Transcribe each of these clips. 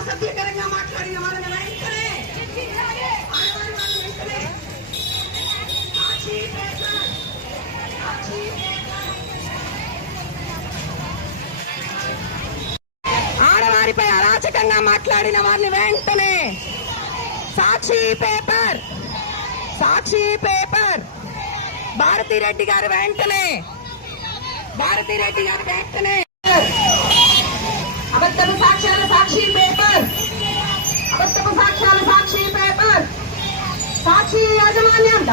అసభ్యకరంగా మాట్లాడిన వాళ్ళని వెంటనే ఆడవారిపై అరాచకంగా మాట్లాడిన వారిని వెంటనే సాక్షి పేపర్ భారతిరెడ్డి గారు వెంటనే అబద్ధపు సాక్ష్యాల సాక్షి పేపర్ సాక్షి యాజమాన్యం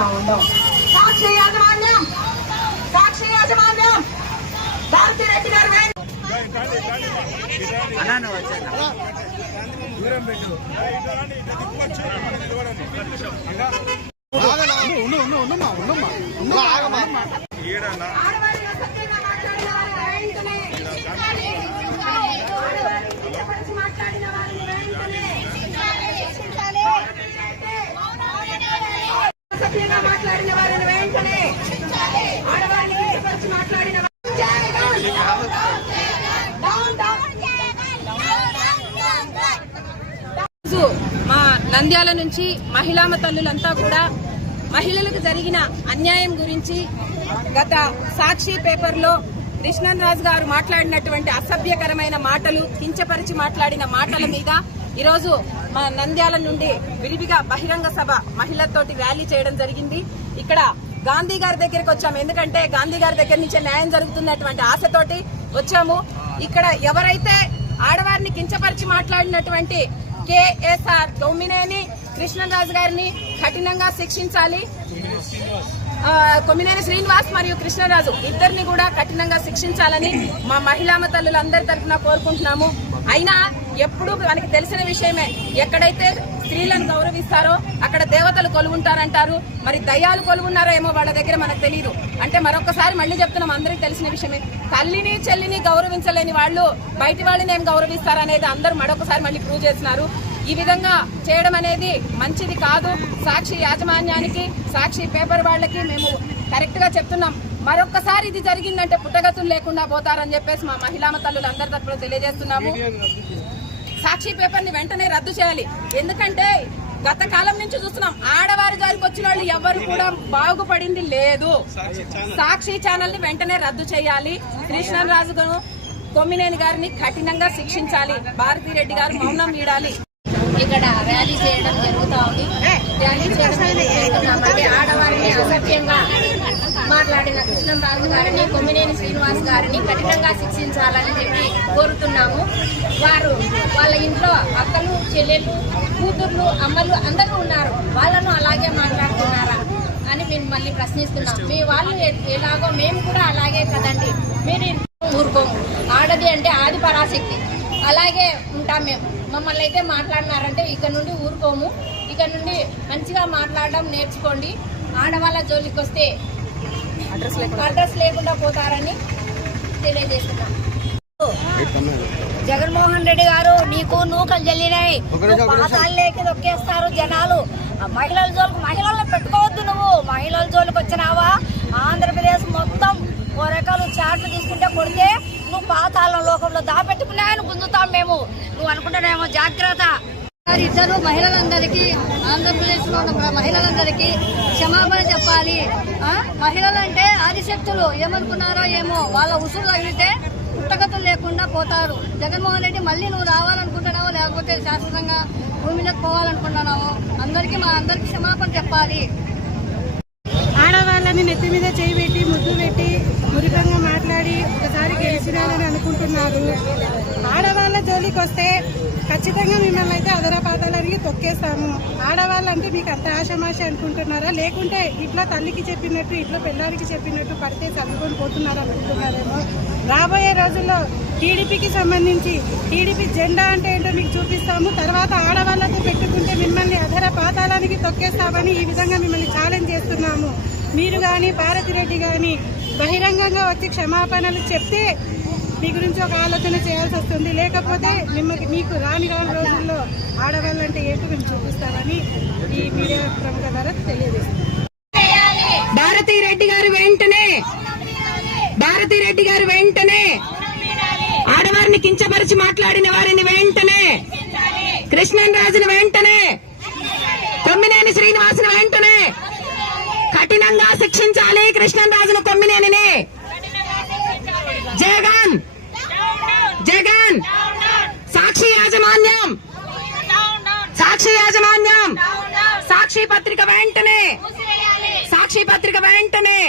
భారతిరెడ్డి గారు మాట్లాడిన వారిని వెంటనే ఆడవారిని మాట్లాడిన మా నంద్యాల నుంచి మహిళామ తల్లులంతా కూడా మహిళలకు జరిగిన అన్యాయం గురించి గత సాక్షి పేపర్లో కృష్ణన్ రాజు గారు మాట్లాడినటువంటి అసభ్యకరమైన మాటలు, కించపరిచి మాట్లాడిన మాటల మీద ఈరోజు మా నంద్యాల నుండి విరివిగా బహిరంగ సభ మహిళలతోటి ర్యాలీ చేయడం జరిగింది. ఇక్కడ గాంధీ గారి దగ్గరికి వచ్చాము, ఎందుకంటే గాంధీ గారి దగ్గర నుంచే న్యాయం జరుగుతున్నటువంటి ఆశతోటి వచ్చాము. ఇక్కడ ఎవరైతే ఆడవారిని కించపరిచి మాట్లాడినటువంటి కేఎస్ఆర్ కొమ్మినేని కృష్ణరాజు గారిని కఠినంగా శిక్షించాలి. కొమ్మినేని శ్రీనివాస్ మరియు కృష్ణరాజు ఇద్దరిని కూడా కఠినంగా శిక్షించాలని మా మహిళామ తల్లులందరి తరఫున కోరుకుంటున్నాము. అయినా ఎప్పుడు మనకి తెలిసిన విషయమే, ఎక్కడైతే స్త్రీలను గౌరవిస్తారో అక్కడ దేవతలు కొలువుంటారంటారు. మరి దయ్యాలు కొలువున్నారో ఏమో వాళ్ళ దగ్గర మనకు తెలియదు. అంటే మరొకసారి మళ్ళీ చెప్తున్నాం, అందరికీ తెలిసిన విషయమే. తల్లిని చెల్లిని గౌరవించలేని వాళ్ళు బయటి వాళ్ళని ఏం గౌరవిస్తారనేది అందరూ మరొకసారి మళ్ళీ ప్రూవ్ చేస్తున్నారు. ఈ విధంగా చేయడం అనేది మంచిది కాదు. సాక్షి యాజమాన్యానికి, సాక్షి పేపర్ వాళ్ళకి మేము కరెక్ట్ గా చెప్తున్నాం. మరొకసారి ఇది జరిగిందంటే పుట్టగతులు లేకుండా పోతారని చెప్పేసి మా మహిళామ తల్లులు అందరి తరఫున తెలియజేస్తున్నాము. సాక్షి పేపర్ ని వెంటనే రద్దు చేయాలి. ఎందుకంటే గత కాలం నుంచి చూస్తున్నాం, ఆడవారి జారికి వచ్చిన వాళ్ళు ఎవరు కూడా బాగుపడింది లేదు. సాక్షి ఛానల్ ని వెంటనే రద్దు చేయాలి. కృష్ణరాజు గారు కొమ్మినేని గారిని కఠినంగా శిక్షించాలి. భారతిరెడ్డి గారు మౌనం వీడాలి. ఇక్కడ ర్యాలీ చేయడం జరుగుతా ఉంది. ర్యాలీ చేయడం ఆడవారిని అసభ్యంగా మాట్లాడిన కృష్ణరాజు గారిని, కొమ్మినేని శ్రీనివాస్ గారిని కఠినంగా శిక్షించాలని చెప్పి కోరుతున్నాము. వారు వాళ్ళ ఇంట్లో అక్కలు, చెల్లెలు, కూతుర్లు, అమ్మలు అందరూ ఉన్నారు. వాళ్ళను అలాగే మాట్లాడుతున్నారా అని మేము మళ్ళీ ప్రశ్నిస్తున్నాం. మీ వాళ్ళు ఎలాగో మేము కూడా అలాగే కదండి, మీరు ఊరుకోము. ఆడది అంటే ఆది పరాశక్తి, అలాగే ఉంటాం మేము. మమ్మల్ని అయితే మాట్లాడినారంటే ఇక నుండి ఊరుకోము. ఇక నుండి మంచిగా మాట్లాడడం నేర్చుకోండి. ఆడవాళ్ళ జోలికి వస్తే అడ్రస్ లేకుండా పోతారని తెలియజేస్తున్నాం. జగన్మోహన్ రెడ్డి గారు, నీకు నూకలు జల్లినాయి, పాతాళానికి దొక్కేస్తారు జనాలు. మహిళల జోలికి మహిళలను పెట్టుకోవద్దు. నువ్వు మహిళల జోలికి వచ్చినావా? ఆంధ్రప్రదేశ్ మొత్తం ఓ రకాలు చాట్లు తీసుకుంటే కొడితే నువ్వు పాతాళ లోకంలో దాపెట్టుకున్నాయని గుంజుతాం మేము. నువ్వు అనుకుంటున్నామో జాగ్రత్త. ఇద్దరు మహిళలందరికీ, ఆంధ్రప్రదేశ్ లో ఉన్న మహిళలందరికీ క్షమాపణ చెప్పాలి. మహిళలంటే ఆదిశక్తులు, ఏమనుకున్నారో ఏమో, వాళ్ళ ఉసురు తగిలితే పుట్టగతులు లేకుండా పోతారు. జగన్మోహన్ రెడ్డి మళ్ళీ నువ్వు రావాలనుకుంటున్నావో లేకపోతే శాశ్వతంగా భూమిలోకి పోవాలనుకుంటున్నావో మా అందరికి క్షమాపణ చెప్పాలి. ఆడవాళ్ళని నెత్తి మీద చేయి పెట్టి, ముద్దు పెట్టి, మురికంగా మాట్లాడి ఒకసారి గెలిచినారని అనుకుంటున్నారు. ఆడవాళ్ళ జోలికి వస్తే ఖచ్చితంగా మిమ్మల్ని అయితే అదరపాతాలనికి తొక్కేస్తాము. ఆడవాళ్ళంటే మీకు అంత ఆశమాష అనుకుంటున్నారా? లేకుంటే ఇట్లా తల్లికి చెప్పినట్టు, ఇట్లా పిల్లలకి చెప్పినట్టు పడితే చదువుకొని పోతున్నారు అనుకుంటున్నారేమో. రాబోయే రోజుల్లో టీడీపీకి సంబంధించి టీడీపీ జెండా అంటే ఏంటో మీకు చూపిస్తాము. తర్వాత ఆడవాళ్లతో పెట్టుకుంటే మిమ్మల్ని అధరపాతాలానికి తొక్కేస్తామని ఈ విధంగా మిమ్మల్ని ఛాలెంజ్ చేస్తున్నాము. మీరు కానీ భారతిరెడ్డి కానీ బహిరంగంగా వచ్చి క్షమాపణలు చెప్తే మీ గురించి ఒక ఆలోచన చేయాల్సి వస్తుంది. లేకపోతే మీకు రాని రోజుల్లో ఆడవాళ్ళంటే ఏంటో మేము చూపిస్తామని ఈ మీడియా ప్రముఖ ద్వారా తెలియజేస్తున్నాం. భారతిరెడ్డి గారు వెంటనే ఆడవారిని కించపరిచి మాట్లాడిన వారిని వెంటనే కృష్ణన్ రాజును వెంటనే, కొమ్మినేని శ్రీనివాసును వెంటనే కఠినంగా శిక్షించాలి. కృష్ణన్ రాజును, కొమ్మినేనిని. జగన్ జగన్ సాక్షి యాజమాన్యం, సాక్షి యాజమాన్యం, సాక్షి పత్రిక వెంటనే, సాక్షి పత్రిక వెంటనే.